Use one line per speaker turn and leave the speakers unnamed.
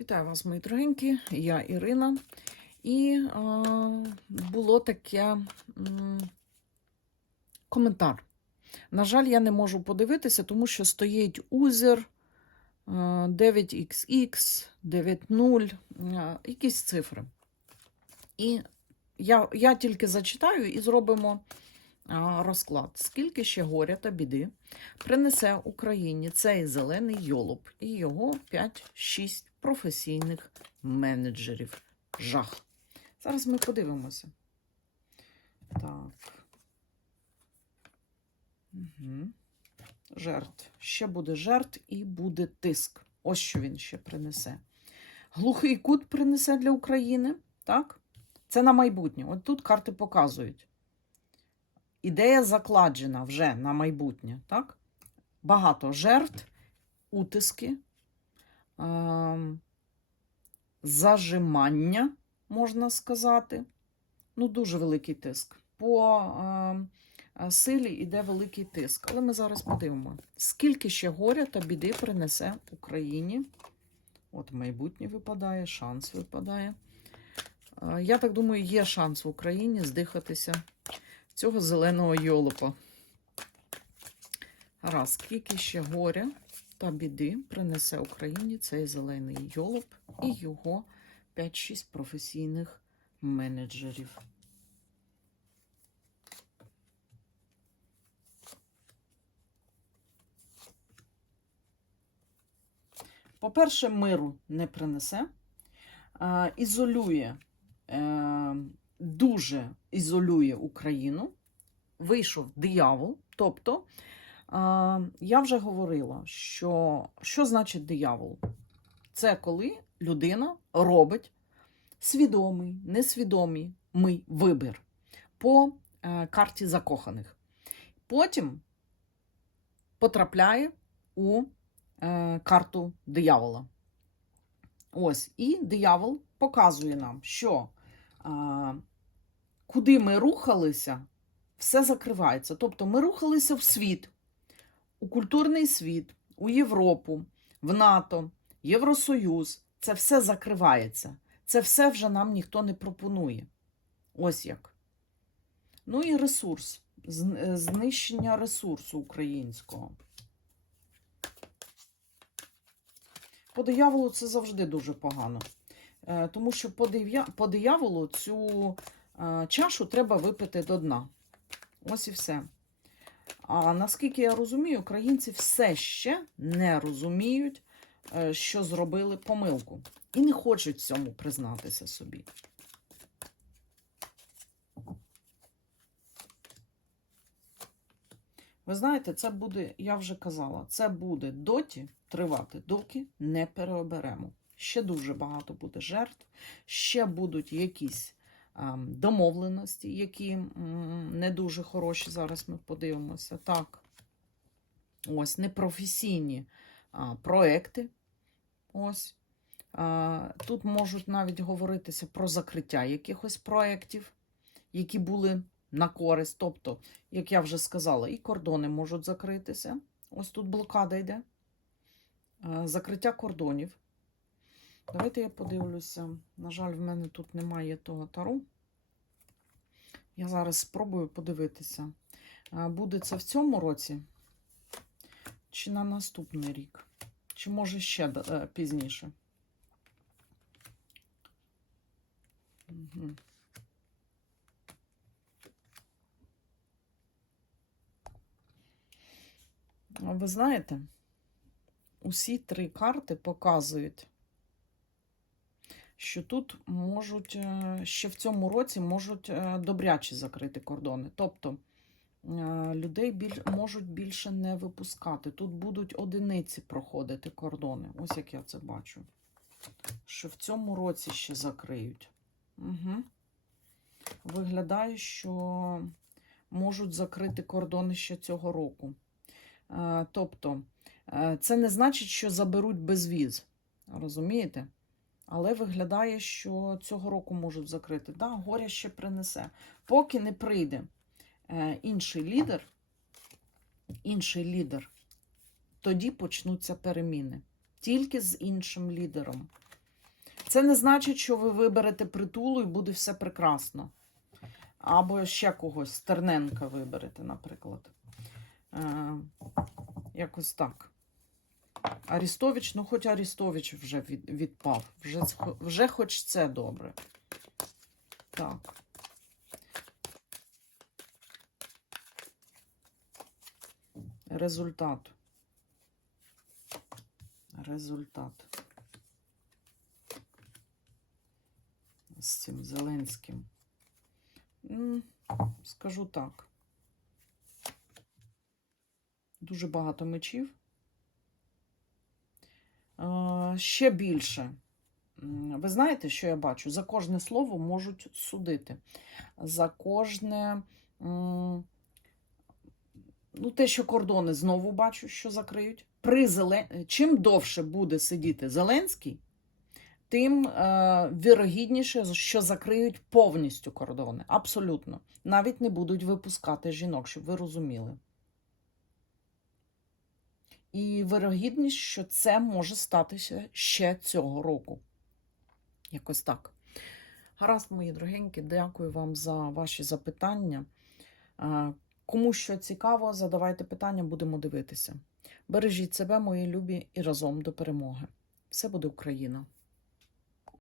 Вітаю вас, мої дорогенькі, я Ірина. І а, було таке м, коментар. На жаль, я не можу подивитися, тому що стоїть узер 9XX, 9.0, якісь цифри. І я, я тільки зачитаю і зробимо розклад. Скільки ще горя та біди принесе Україні цей зелений йолоп і його 5-6 професійних менеджерів. Жах. Зараз ми подивимося. Так. Угу. Жертв. Ще буде жертв і буде тиск. Ось що він ще принесе. Глухий кут принесе для України. Так? Це на майбутнє. От тут карти показують. Ідея закладена вже на майбутнє. Так? Багато жертв, утиски, ем, зажимання, можна сказати. Ну, дуже великий тиск. По ем, силі йде великий тиск. Але ми зараз подивимо, скільки ще горя та біди принесе Україні. От майбутнє випадає, шанс випадає. Е, Я так думаю, є шанс в Україні здихатися цього зеленого йолопа. Раз, скільки ще горя та біди принесе Україні цей зелений йолоп і його 5-6 професійних менеджерів. По-перше, миру не принесе, ізолює, е, дуже ізолює Україну. Вийшов диявол, тобто я вже говорила, що що значить диявол? Це коли людина робить свідомий, несвідомий ми вибір по е, карті закоханих. Потім потрапляє у е, карту диявола. Ось, і диявол показує нам, що куди ми рухалися, все закривається. Тобто ми рухалися в світ, у культурний світ, у Європу, в НАТО, Євросоюз. Це все закривається. Це все вже нам ніхто не пропонує. Ось як. Ну і ресурс, е, знищення ресурсу українського. По дияволу це завжди дуже погано. Е, Тому що по, дияволу цю е, чашу треба випити до дна. Ось і все. А наскільки я розумію, українці все ще не розуміють, е, що зробили помилку. І не хочуть цьому признатися собі. Ви знаєте, це буде, я вже казала, це буде доті тривати, доки не переоберемо. Ще дуже багато буде жертв, ще будуть якісь ем, домовленості, які не дуже хороші. Зараз ми подивимося. Так, ось непрофесійні проекти. Ось. Тут можуть навіть говоритися про закриття якихось проєктів, які були на користь. Тобто, як я вже сказала, і кордони можуть закритися. Ось тут блокада йде. Е, Закриття кордонів. Давайте я подивлюся. На жаль, в мене тут немає того тару. Я зараз спробую подивитися. Буде це в цьому році чи на наступний рік? Чи може ще е, пізніше? Угу. Ви знаєте, усі три карти показують, що тут можуть ще в цьому році можуть е, добряче закрити кордони. Тобто е, людей біль, можуть більше не випускати. Тут будуть одиниці проходити кордони. Ось як я це бачу. Що в цьому році ще закриють. Угу. Виглядає, що можуть закрити кордони ще цього року. Е, Тобто, це не значить, що заберуть безвіз. Розумієте? Але виглядає, що цього року можуть закрити. Да, горя ще принесе. Поки не прийде е, інший лідер, інший лідер, тоді почнуться переміни. Тільки з іншим лідером. Це не значить, що ви виберете притулу і буде все прекрасно. Або ще когось, Стерненка виберете, наприклад. Е, якось так. Арістович, ну хоч Арістович вже від, відпав. Вже, вже хоч це добре. Так. Результат. Результат. З цим Зеленським. Скажу так. Дуже багато мечів. Е, Ще більше. Ви знаєте, що я бачу? За кожне слово можуть судити. За кожне. Ну, те, що кордони знову бачу, що закриють. При Зелен... Чим довше буде сидіти Зеленський, тим е, вірогідніше, що закриють повністю кордони. Абсолютно. Навіть не будуть випускати жінок, щоб ви розуміли. І вирогідність, що це може статися ще цього року. Якось так. Гаразд, мої дорогенькі, дякую вам за ваші запитання. Е, Кому що цікаво, задавайте питання, будемо дивитися. Бережіть себе, мої любі, і разом до перемоги. Все буде Україна!